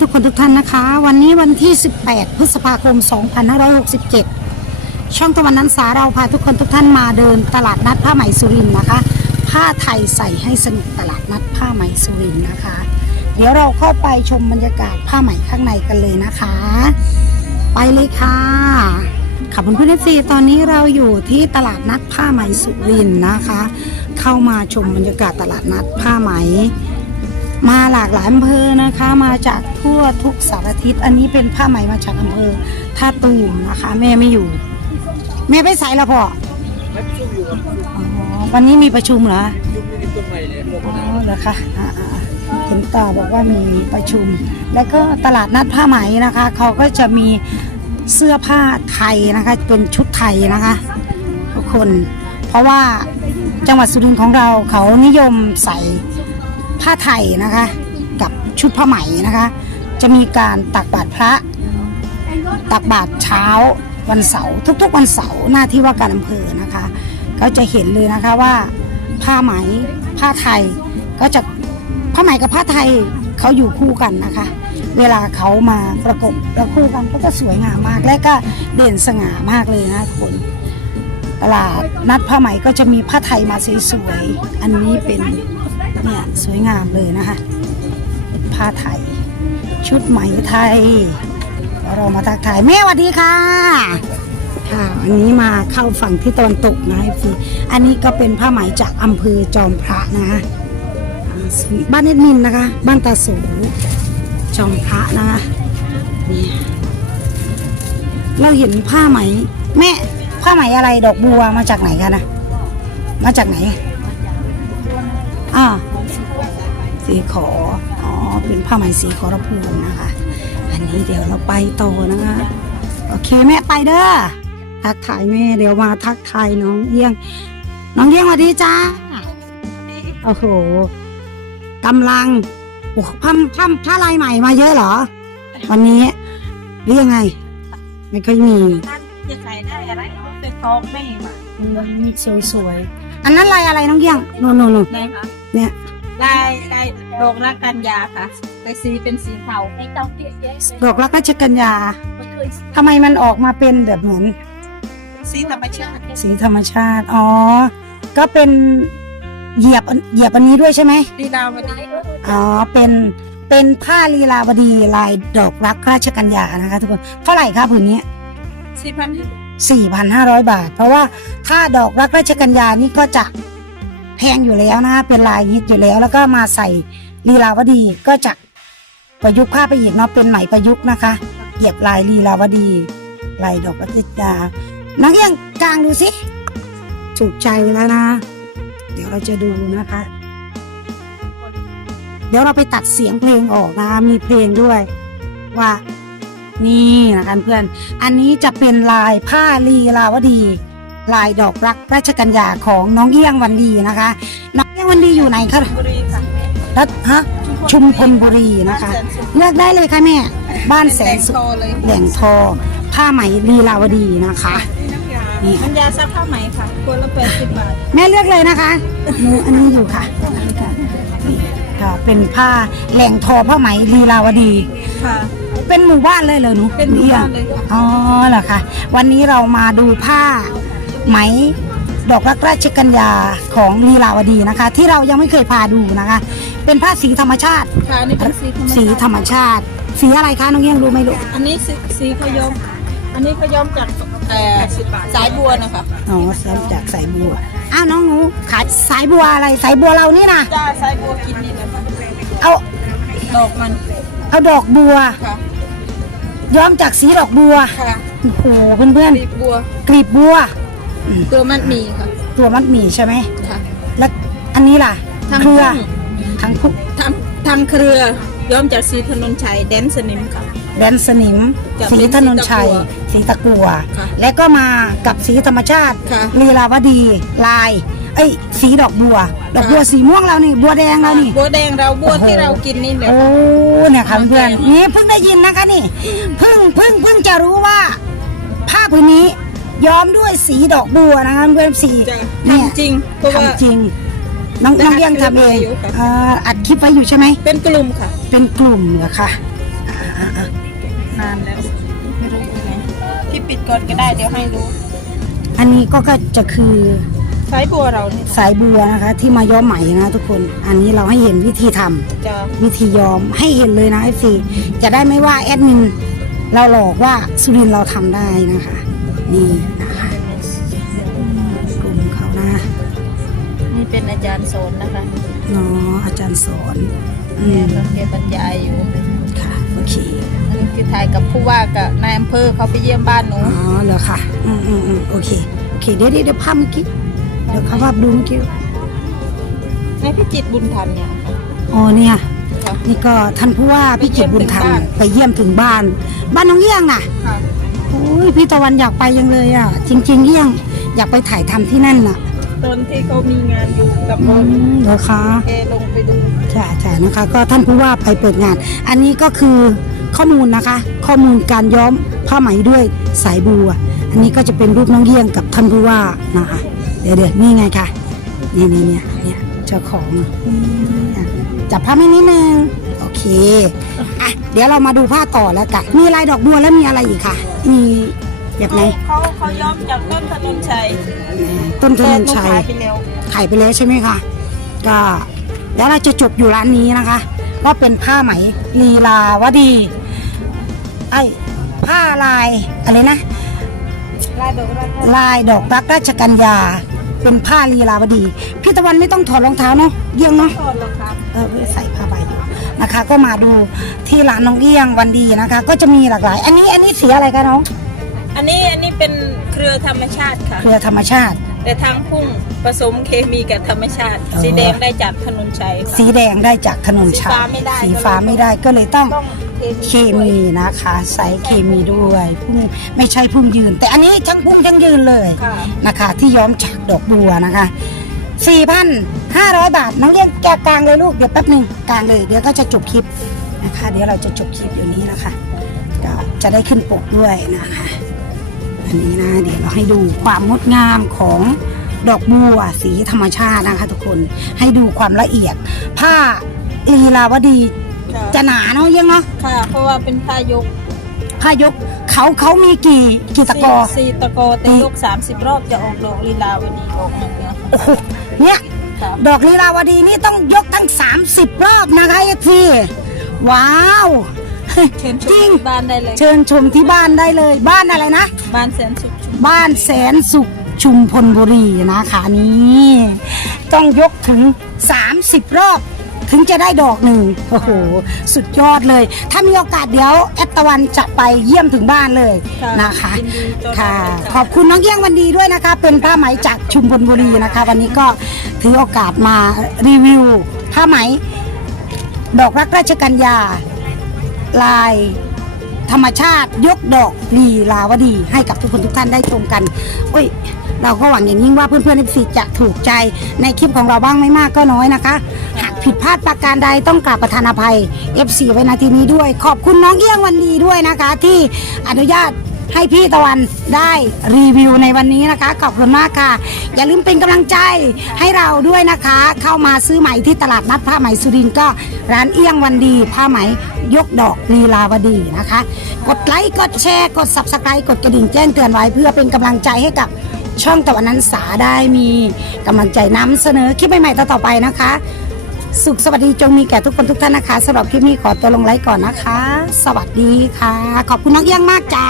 ทุกคนทุกท่านนะคะ วันนี้วันที่ 18 พฤษภาคม 2567 ช่องตะวันนั้นสาเราพาทุกคนทุกท่านมาเดินตลาดนัดผ้าไหมสุรินนะคะ ผ้าไทยใส่ให้สนุกตลาดนัดผ้าไหมสุรินนะคะ เดี๋ยวเราเข้าไปชมบรรยากาศผ้าไหมข้างในกันเลยนะคะ ไปเลยค่ะขับเพื่อนๆซีตอนนี้เราอยู่ที่ตลาดนัดผ้าไหมสุรินนะคะ เข้ามาชมบรรยากาศตลาดนัดผ้าไหม มาหลากหลายอำเภอนะคะ มาจากทั่วทุกสารทิศอันนี้เป็นผ้าไหมมาจากอำเภอท่าตูมนะคะ แม่ไม่อยู่ แม่ไปใส่ละพ่อแล้วช่วงอยู่กับช่วงอ๋อวันนี้มีประชุมเหรอเลยลงอ๋อเหรอคะเห็นตาบอกว่ามีประชุม แล้วก็ตลาดนัดผ้าไหมนะคะ เขาก็จะมีเสื้อผ้าไทยนะคะเป็นชุดไทยนะคะทุกคน เพราะว่าจังหวัดสุรินทร์ของเราเขานิยมใส่ ผ้าไทยนะคะ กับชุดผ้าไหมนะคะ จะมีการตักบาตรพระ ตักบาตรเช้าวันเสาร์ทุกๆวันเสาร์หน้าที่ว่าการอำเภอนะคะ ก็จะเห็นเลยนะคะว่าผ้าไหมผ้าไทยก็จะผ้าไหมกับผ้าไทยเขาอยู่คู่กันนะคะ เวลาเขามาประกบแล้วคู่กันก็จะสวยงามมากและก็เด่นสง่ามากเลยนะทุกคน ตลาดนัดผ้าไหมก็จะมีผ้าไทยมาสวยๆ อันนี้เป็นเนี่ยสวยงามเลยนะคะ ผ้าไทย ชุดไหมไทย เรามาทักทายแม่สวัสดีค่ะ ค่ะ อันนี้มาเข้าฝั่งที่ตะวันตกนะพี่อันนี้ก็เป็นผ้าไหมจากอำเภอจอมพระนะคะบ้านเอ็ดมินนะคะ บ้านตาสูจอมพระนะคะนี่เราเห็นผ้าไหมแม่ ผ้าไหมอะไรดอกบัวมาจากไหนกันนะมาจากไหนอ่าสีขออ๋อเป็นผ้าไหมสีขอรภูมินะคะ อันนี้เดี๋ยวเราไปต่อนะคะโอเคแม่ไปเด้อทักทายแม่เดี๋ยวมาทักทายน้องเอี้ยง น้องเอี้ยงสวัสดีจ้าโอ้โหกำลังโอ้ผ้าผ้าผ้าลายใหม่มาเยอะเหรอ วันนี้หรือยังไง ไม่ค่อยมีจะใส่ได้อะไร เป็นทองไม่มามีสวยๆอันนั้นลายอะไรน้องเอี้ยงโน่นโน่นโน่นไหนคะเนี่ยลายลายดอกรักกันยาค่ะแต่สีเป็นสีเทาไม่ต้องเปลี่ยนแยกดอกรักราชกัญญามันเคยทำไมมันออกมาเป็นแบบเหมือน สีธรรมชาติ สีธรรมชาติ อ๋อ ก็เป็นเหยียบอันเหยียบอันนี้ด้วยใช่ไหมดีดาวมาดีอ๋อ เป็นเป็นผ้าลีลาวดีลายดอกรักราชกัญญานะคะทุกคน เท่าไหร่ครับผืนนี้สี่พัน 4,500 บาท เพราะว่าถ้าดอกรักราชกัญญานี่ก็จะแพงอยู่แล้วนะคะเป็นลายฮิตอยู่แล้ว แล้วก็มาใส่ลีลาวดีก็จะประยุกต์ผ้าไปอีกเนาะเป็นไหมประยุกต์นะคะเหยียบลายลีลาวดีลายดอกรัชกัญญานักเรียงกลางดูสิถูกใจแล้วนะ เดี๋ยวเราจะดูนะคะ เดี๋ยวเราไปตัดเสียงเพลงออกนะคะมีเพลงด้วยว่า นี่นะคะเพื่อน อันนี้จะเป็นลายผ้าลีลาวดี ลายดอกรักราชกัญญาของน้องเอี้ยงวันดีนะคะ น้องเอี้ยงวันดีอยู่ไหนคะบุรีค่ะรัฐฮะชุมพลบุรีนะคะ เลือกได้เลยค่ะแม่ บ้านแสแสนงสุโตขเลยแหล่งทอ ผ้าไหมลีลาวดีนะคะนี่มันยาซักผ้าไหมค่ะคนละแปดสิบบาท แม่เลือกเลยนะคะหนูอันนี้อยู่ค่ะนี่ค่ะนี่ค่ะ เป็นผ้าแหล่งทอผ้าไหมลีลาวดีค่ะ เป็นหมู่บ้านเลยเหรอหนูเป็นหมู่บ้านเลยค่ะ อ๋อเหรอคะวันนี้เรามาดูผ้าไหมดอกรักราชกัญญาของลีลาวดีนะคะ ที่เรายังไม่เคยพาดูนะคะ เป็นผ้าสีธรรมชาติ ค่ะอันนี้เป็นสีธรรมสีชาติธรรมชาติ สีอะไรคะน้องเอี้ยงรู้ไหมลูกอันนี้สีสีขยมอันนี้ขยมจากเอ่อสายบัวนะคะอ๋อเริ่มจากสายบัวอ้าวน้องหนูขายสายบัวอะไรสายบัวเรานี่นะจ้าสายบัวกินนี่นะคะเอาดอกมันเอาดอกบัว ค่ะ ย้อมจากสีดอกบัวค่ะโอ้โหเพื่อนปีกบัวๆกลีบบัว ตัวมันมีค่ะตัวมัดหมี่ใช่ไหมค่ะแล้วอันนี้ล่ะทำเครือพุ่งทั้งคุกทำทำเครือย้อมจากสีถนนชัยแดนสนิมค่ะแดนสนิม จะสีเป็นถนนชัย สีตะกัว ค่ะและก็มากับสีธรรมชาติค่ะ ลีลาวดี ลายเอ้ยสีดอกบัว ดอกค่ะบัวสีม่วงเรานี่ บัวแดงเรานี่ บัวแดงเราบัวโอ้โหที่เรากินนี่แหละโอ้เนี่ยค่ะโอเคเพื่อนนี่เพิ่งได้ยินนะคะนี่เพิ่งเพิ่งเพิ่งจะรู้ว่าผ้าผืนนี้ย้อมด้วยสีดอกบัวนะคะเพื่อนสีจะเนี่ยทำจริงเพราะว่าทำจริงน้องได้น้องเลี้ยงทำเองอัดคลิปไว้อยู่ค่ะอ่าอัดคลิปไว้อยู่ใช่ไหมเป็นกลุ่มค่ะ เป็นกลุ่มเหรอคะอ่าอะอะนานแล้วไม่รู้เป็นไงพี่ปิดก่อนก็ได้เดี๋ยวให้รู้ อันนี้ก็ก็จะคือ สายบัวเราเนี่ยสายบัวนะคะ ที่มาย้อมไหมนะทุกคน อันนี้เราให้เห็นวิธีทำจะวิธีย้อมให้เห็นเลยนะไอซีจะได้ไม่ว่าแอดมินเราหลอกว่าสุรินทร์เราทำได้นะคะนี่นะคะกลุ่มเขานะนี่เป็นอาจารย์สอนนะคะเนาะอาจารย์สอนอืแกมก็แกบรรยายอยู่ค่ะโอเคอันนี้คือถ่ายกับผู้ว่ากับนายอำเภอเขาไปเยี่ยมบ้านหนูอ๋อเหรอค่ะอืมอืมอืมโอเคโอเคเดี๋ยวเดี๋ยวเดี๋ยวภาพเมื่อกี้ เดี๋ยวเขาภาพดูเมื่อกี้ในพิจิตรบุญธรรมเนี่ย อ๋อเนี่ย ค่ะนี่ก็ท่านผู้ว่าพี่จิตรบุญธรรมไปเยี่ยมถึงบ้านไปเยี่ยมถึงบ้าน บ้านน้องเอี้ยงน่ะค่ะ โอ้ยพี่ตะวันอยากไปยังเลยอะ จริง ๆเอี้ยงอยากไปถ่ายทำที่นั่นน่ะตอนที่เขามีงานอยู่กับอืบนมเหรอคะ แกลงไปดู จ้าจ้านะคะก็ท่านผู้ว่าไปเปิดงาน อันนี้ก็คือข้อมูลนะคะ ข้อมูลการย้อมผ้าไหมด้วยสายบัว อันนี้ก็จะเป็นรูปน้องเยี่ยงกับท่านผู้ว่านะคะ เดี๋ยวเดี๋ยวนี่ไงคะนี่นี่เนี่ยเนี่ยเจ้าของอะจับผ้าไม่นิดนึง โอเคอะเดี๋ยวเรามาดูผ้าต่อแล้วกัน มีลายดอกบัวแล้วมีอะไรอีกค่ะ มีแบบไหน เขาเขาย้อมจากต้นถนนชัยต้นทแต่นหนูชัยขายไปแล้ว ขายไปแล้วใช่ไหมคะ ก็แล้วเราจะจบอยู่ร้านนี้นะคะ ก็เป็นผ้าไหมลีลาวดี ไอ้ผ้าลายอะไรนะ ลายดอกรักลายดอกรักราชกัญญา เป็นผ้าลีลาวดี พี่ตะวันไม่ต้องถอดรองเท้าเนาะเยี่ยงเนาะทอดหรอครับเออใส่ผ้าใบอยู่นะคะ ก็มาดูที่ร้านน้องเอี้ยงวันดีนะคะ ก็จะมีหลากหลาย อันนี้อันนี้สีอะไรคะน้องอันนี้อันนี้เป็นเครือธรรมชาติค่ะ เครือธรรมชาติ แต่ทางพุ่งผสมเคมีกับธรรมชาติอ๋อสีแดงได้จากถนนชัยค่ะสีแดงได้จากถนนชัยสีฟ้าไม่ได้สีฟ้าไม่ได้ก็เลยต้องต้อง เคมีนะคะใส่เคมีด้วยพุ่งไม่ใช่พุ่งยืน แต่อันนี้ทั้งพุ่งทั้งยืนเลยนะคะ ที่ย้อมจากดอกบัวนะคะ4,500 บาทน้องเลี้ยงแกกลางเลยลูกเดี๋ยวแป๊บหนึ่งกลางเลยเดี๋ยวก็จะจบคลิปนะคะ เดี๋ยวเราจะจบคลิปอยู่นี้นะคะก็จะได้ขึ้นปกด้วยนะคะอันนี้นะเดี๋ยวเราให้ดูความงดงามของดอกบัวสีธรรมชาตินะคะ ทุกคนให้ดูความละเอียด ผ้าลีลาวดี จะหนาเนาะเยี่ยงเนาะค่ะ เพราะว่าเป็นผ้ายกผ้ายกเขาเขามีกี่กี่ตะกอสี่สี่ตะกอแต่ยก30รอบจะออกดอกลีลาวดีออกอย่างเงี้ยโอ้โหเนี่ยค่ะดอกลีลาวดีนี่ต้องยกทั้ง 30 รอบนะคะเอฟีว้าว เชิญชจริมง ที่บ้านได้เลยเชิญชมที่บ้านได้เลยบ้านอะไรนะ บ้านแสนสุขชุมบ้านแสนสุขชุมพลบุรีนะคะนี่ต้องยกถึง 30 รอบ ถึงจะได้ดอกหนึ่งโอ้โหสุดยอดเลย ถ้ามีโอกาสเดี๋ยวแอดตะวันจะไปเยี่ยมถึงบ้านเลยนะคะยินดีต้อนรับค่ะเลยขอบคุณน้องเยี่ยงวันดีด้วยนะคะ เป็นผ้าไหมจากชุมพลบุรีนะคะ วันนี้ก็ถือโอกาสมารีวิวผ้าไหม ดอกรักราชกัญญาลายธรรมชาติยกดอกลีลาวดี ให้กับทุกคนทุกท่านได้ชมกันอุ้ยเราก็หวังอย่างยิ่งว่าเพื่อนๆเอฟซีจะถูกใจในคลิปของเราบ้างไม่มากก็น้อยนะคะ หาก ผิดพลาดประการใดต้องกราบประทานอภัย FC ไว้นาทีนี้ด้วย ขอบคุณน้องเอี้ยงวันดีด้วยนะคะ ที่อนุญาตให้พี่ตะวันได้รีวิวในวันนี้นะคะ ขอบคุณมากค่ะ อย่าลืมเป็นกำลังใจให้เราด้วยนะคะ เข้ามาซื้อไหมที่ตลาดนัดผ้าไหมสุรินทร์ก็ร้านเอี้ยงวันดี ผ้าไหมยกดอกลีลาวดีนะคะ กดไลค์กดแชร์ กด subscribe กดกระดิ่งแจ้งเตือนไว้เพื่อเป็นกำลังใจให้กับช่องตะวันนันสาได้มีกำลังใจนำเสนอคลิปใหม่ๆต่อๆไปนะคะ สุขสวัสดีจงมีแก่ทุกคนทุกท่านนะคะสำหรับคลิปนี้ขอตัวลงไลค์ก่อนนะคะ สวัสดีค่ะ ขอบคุณน้องเอี้ยงมากจ้า